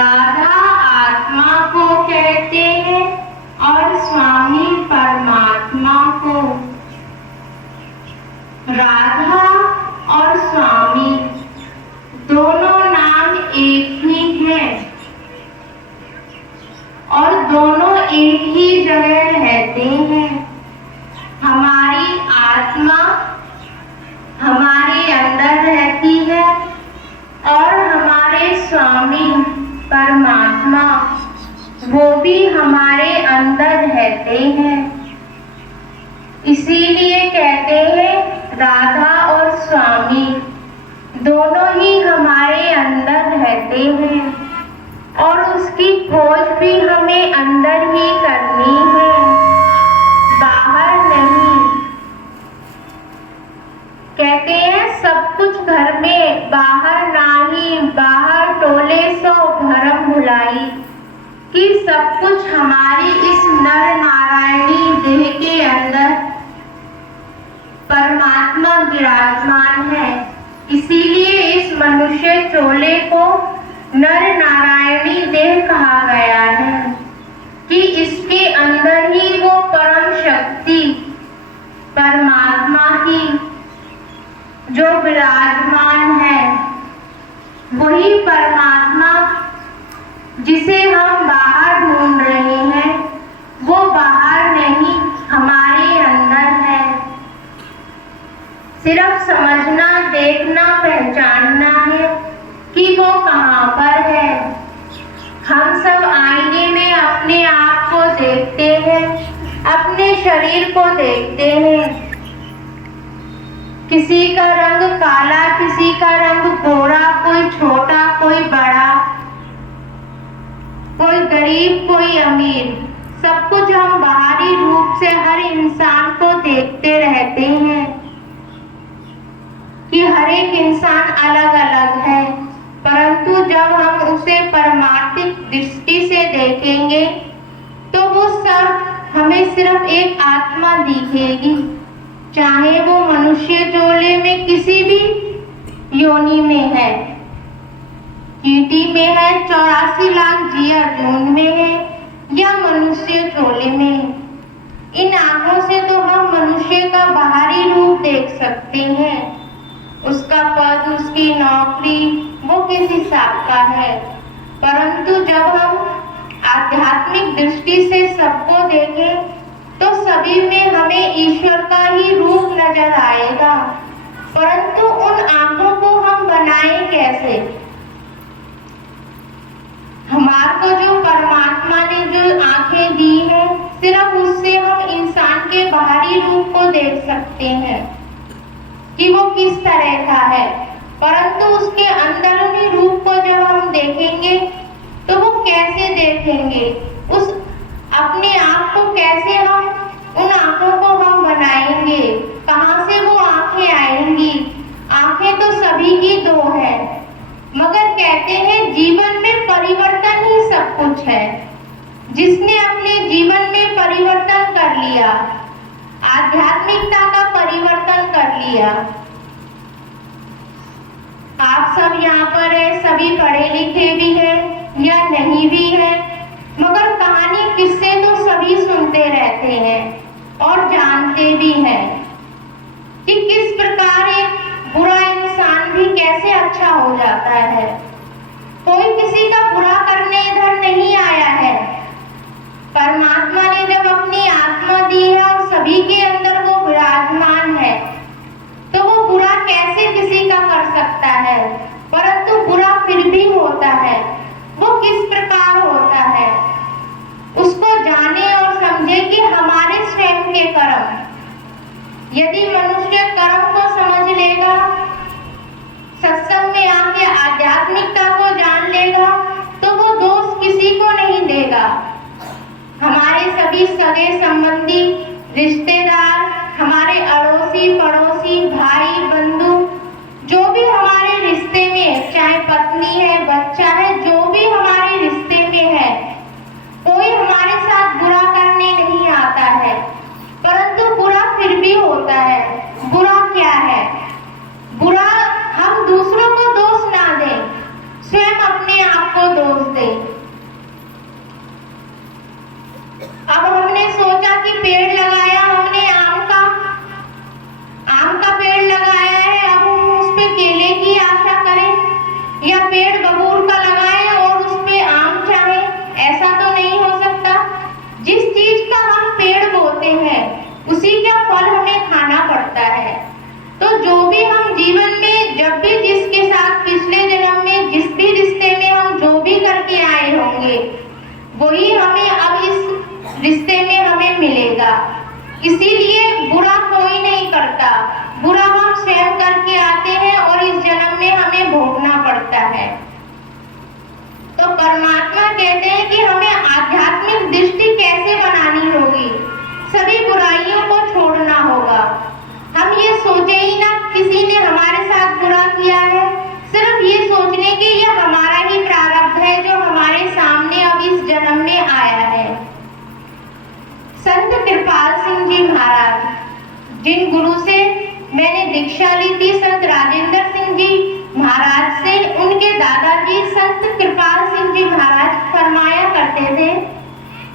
राधा आत्मा को कहते हैं और स्वामी परमात्मा को। राधा और स्वामी दोनों नाम एक ही हैं और दोनों एक ही जगह रहते हैं। हमारी आत्मा हमारे अंदर रहती है और हमारे स्वामी परमात्मा वो भी हमारे अंदर रहते हैं। इसीलिए कहते हैं राधा और स्वामी दोनों ही हमारे अंदर रहते हैं और उसकी खोज भी हमें अंदर ही करनी है, बाहर नहीं। कहते हैं सब कुछ घर में बाहर नाही, बाहर टोले सो भरम भुलाई, कि सब कुछ हमारी इस नर नारायणी देह के अंदर परमात्मा विराजमान है। इसीलिए इस मनुष्य चोले को नर नारायणी देह कहा गया है कि इसके अंदर ही वो परम शक्ति परमात्मा की जो विराजमान है, वही परमात्मा जिसे हम बाहर ढूंढ रहे हैं वो बाहर नहीं, हमारे अंदर है। सिर्फ समझना, देखना, पहचानना है कि वो कहाँ पर है। हम सब आईने में अपने आप को देखते हैं, अपने शरीर को देखते हैं। किसी का रंग काला, किसी का रंग गोरा, कोई छोटा, कोई बड़ा, कोई गरीब, कोई अमीर। सब कुछ हम बाहरी रूप से हर इंसान को देखते रहते हैं कि हर एक इंसान अलग अलग है, परंतु जब हम उसे परमार्थिक दृष्टि से देखेंगे तो वो सब हमें सिर्फ एक आत्मा दिखेगी, चाहे वो मनुष्य चोले में किसी भी योनि में है, चींटी में है, 84 लाख जिया जून में है या मनुष्य चोले में। इन आंखों से तो हम मनुष्य का बाहरी रूप देख सकते हैं, उसका पद, उसकी नौकरी, वो किस हिसाब का है। परंतु जब हम आध्यात्मिक दृष्टि से सबको देखें तो सभी में हमें ईश्वर का ही रूप नजर आएगा। परंतु उन आंखों को हम बनाएं कैसे? हमारे को जो परमात्मा ने जो आंखें दी हैं, सिर्फ उससे हम इंसान के बाहरी रूप को देख सकते हैं कि वो किस तरह का है। परंतु उसके अंदरूनी रूप को जब हम देखेंगे तो वो कैसे देखेंगे, उस अपने आप को कैसे हम उन आंखों को हम बनाएंगे, कहाँ से वो आंखें आएंगी? आंखें तो सभी की दो है, मगर कहते हैं जीवन में परिवर्तन ही सब कुछ है। जिसने अपने जीवन में परिवर्तन कर लिया, आध्यात्मिकता का परिवर्तन कर लिया। आप सब यहाँ पर है, सभी पढ़े लिखे भी हैं या नहीं भी है, मगर कहानी किस्से तो सभी सुनते रहते हैं और जानते भी हैं कि किस प्रकार एक बुरा इंसान भी कैसे अच्छा हो जाता है। कोई किसी का बुरा करने इधर नहीं आया है। परमात्मा ने जब अपनी आत्मा दी है और सभी के अंदर वो विराजमान है, तो वो बुरा कैसे किसी का कर सकता है? परंतु बुरा फिर भी होता है। वो किस प्रकार होता है, उसको जाने और समझे कि हमारे स्वयं के कर्म। यदि मनुष्य कर्म को समझ लेगा, सत्संग में आके आध्यात्मिकता को जान लेगा, तो वो दोष किसी को नहीं देगा। हमारे सभी सगे संबंधी, रिश्तेदार, हमारे अड़ोसी पड़ोसी, भाई बंधु, जो भी हमारे रिश्ते में, चाहे पत्नी है, बच्चा है, जो भी हमारे रिश्ते में है, कोई हमारे साथ बुरा करने नहीं आता है। परंतु बुरा फिर भी होता है। बुरा क्या है? बुरा हम दूसरों को दोष ना दें, स्वयं अपने आप को दोष दें वही हमें अब इस रिश्ते में हमें मिलेगा। इसीलिए बुरा कोई नहीं करता, बुरा हम स्वयं करके आते हैं और इस जन्म में हमें भोगना पड़ता है। तो परमात्मा कहते हैं कि हमें आध्यात्मिक दृष्टि कैसे बनानी होगी, सभी बुराइयों को छोड़ना होगा। हम ये सोचे ही ना किसी ने हमारे साथ बुरा किया है, सिर्फ ये सोचने कि यह हमारा ही प्रारब्ध है जो हमारे सामने अब इस जन्म में आया है। संत कृपाल सिंह जी महाराज, जिन गुरु से मैंने दीक्षा ली थी, संत राजेंद्र सिंह जी महाराज से, उनके दादाजी संत कृपाल सिंह जी महाराज फरमाया करते थे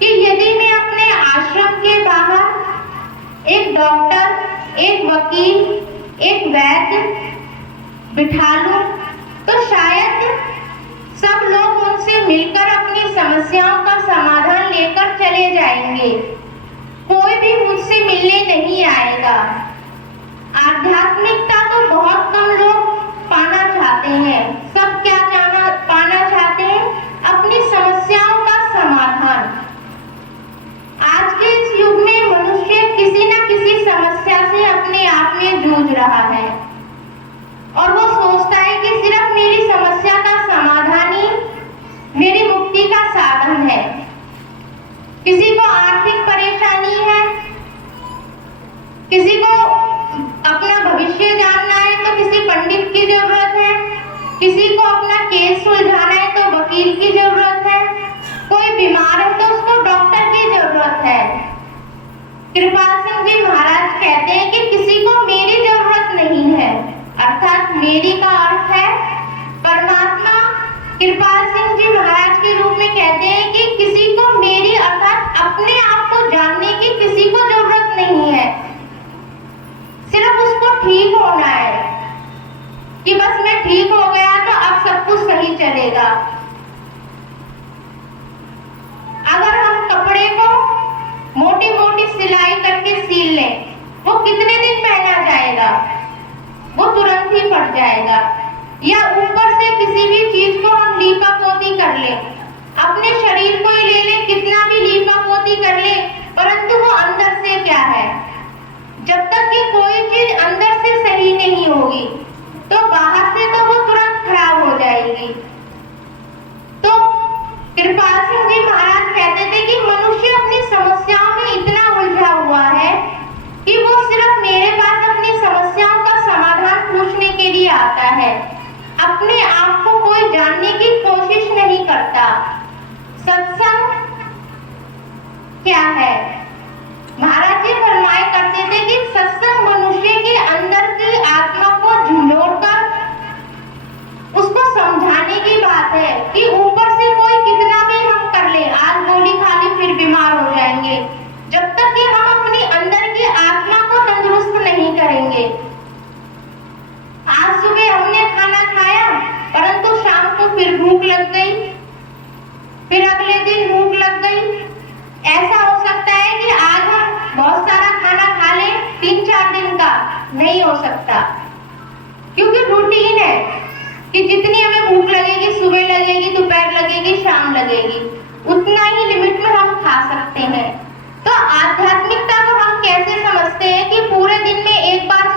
कि यदि मैं अपने आश्रम के बाहर एक डॉक्टर, एक वकील, एक वैद्य बिठा लूं तो शायद सब लोग उनसे मिलकर अपनी समस्याओं का समाधान लेकर चले जाएंगे, कोई भी मुझसे मिलने नहीं आएगा। आध्यात्मिकता तो बहुत कम लोग पाना चाहते हैं। सब क्या पाना चाहते हैं? अपनी समस्याओं का समाधान। आज के इस युग में मनुष्य किसी न किसी समस्या से अपने आप में जूझ रहा है और वो सोचता है कि सिर्फ मेरी समस्या का समाधान ही मेरी मुक्ति का साधन है। किसी को आर्थिक परेशानी है, किसी को अपना भविष्य जानना है तो किसी पंडित की जरूरत है, किसी को अपना केस सुलझाना है तो वकील की जरूरत है, कोई बीमार है तो उसको डॉक्टर की जरूरत है। कृपाल सिंह जी महाराज कहते हैं कि किसी को मेरी जरूरत नहीं है, अर्थात मेरी का अर्थ है परमात्मा। कृपाल सिंह जी महाराज के रूप में कहते हैं कि किसी को मेरी अर्थात अपने आप को जानने की किसी को जरूरत नहीं है, सिर्फ उसको ठीक होना है कि बस मैं ठीक हो गया तो अब सब कुछ सही चलेगा। अगर हम कपड़े को मोटी मोटी सिलाई करके सील लें, वो कितने दिन पहना जाएगा? वो तुरंत ही फट जाएगा। या ऊपर से किसी भी चीज को हम लीपा पोती कर ले, अपने शरीर को ही ले ले, कितना भी लीपा पोती कर ले, परंतु वो अंदर से क्या है? जब तक कि कोई चीज अंदर से सही नहीं होगी तो बाहर से तो वो तुरंत खराब हो जाएगी। तो कृपाल सिंह जी महाराज कहते थे कि मनुष्य अपनी समस्याओं में इतना उलझा हुआ है कि वो सिर्फ मेरे पास अपनी समस्याओं का समाधान पूछने के लिए आता है, अपने आप को कोई जानने की कोशिश नहीं करता। सत्संग क्या है? महाराज जी फरमाया करते थे कि सत्संग मनुष्य के अंदर की आत्मा को झुंझोड़कर उसको समझाने की बात है कि ऊपर से कोई कितना भी हम कर ले, आज गोली खा ली फिर बीमार हो जाएंगे, जब तक कि हम अपनी अंदर की आत्मा को तंदुरुस्त नहीं करेंगे। आज सुबह हमने खाना खाया परंतु शाम को फिर भूख लग गई, फिर अगले दिन भूख लग गई। ऐसा हो सकता है कि आज हम बहुत सारा खाना खा लें 3-4 दिन का, नहीं हो सकता, क्योंकि रूटीन है कि जितनी हमें भूख लगेगी, सुबह लगेगी, दोपहर लगेगी, शाम लगेगी, उतना ही लिमिट में हम खा सकते हैं। तो आध्यात्मिकता को हम कैसे समझते हैं कि पूरे दिन में एक बार